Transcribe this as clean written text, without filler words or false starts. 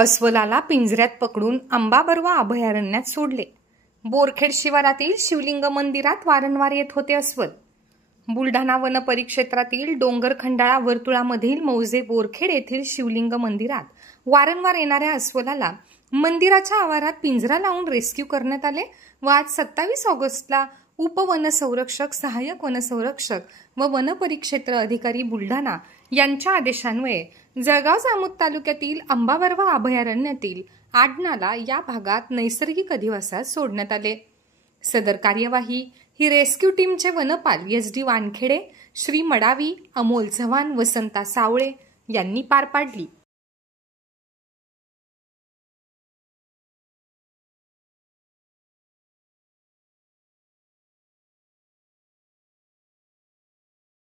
अस्वलाला पिंजऱ्यात पकडून अंबाबरवा अभयारण्यात सोडले। बोरखेड शिवारातील शिवलिंग मंदिरात वारंवार येत होते अस्वल। बुलढाणा वन परिक्षेत्रातील डोंगर खंडाळा वर्तुळामधील मौजे बोरखेड येथील शिवलिंग मंदिरात वारंवार येणाऱ्या अस्वलाला मंदिराच्या आवारात पिंजरा लावून रेस्क्यू करण्यात आले व आज 27 ऑगस्टला उपवनसंरक्षक, सहाय्यक वनसंरक्षक व वन परिक्षेत्र अधिकारी बुलढाणा यांच्या आदेशान्वये जळगाव जामोद तालुक्यातील अंबाबरवा अभयारण्यातील आडनाला या भागात नैसर्गिक अधिवासात सोडण्यात आले। सदर कार्यवाही ही रेस्क्यू टीमचे वनपाल SD वानखेडे, श्री मडावी, अमोल चव्हाण, वसंता सावळे यांनी पार पाडली।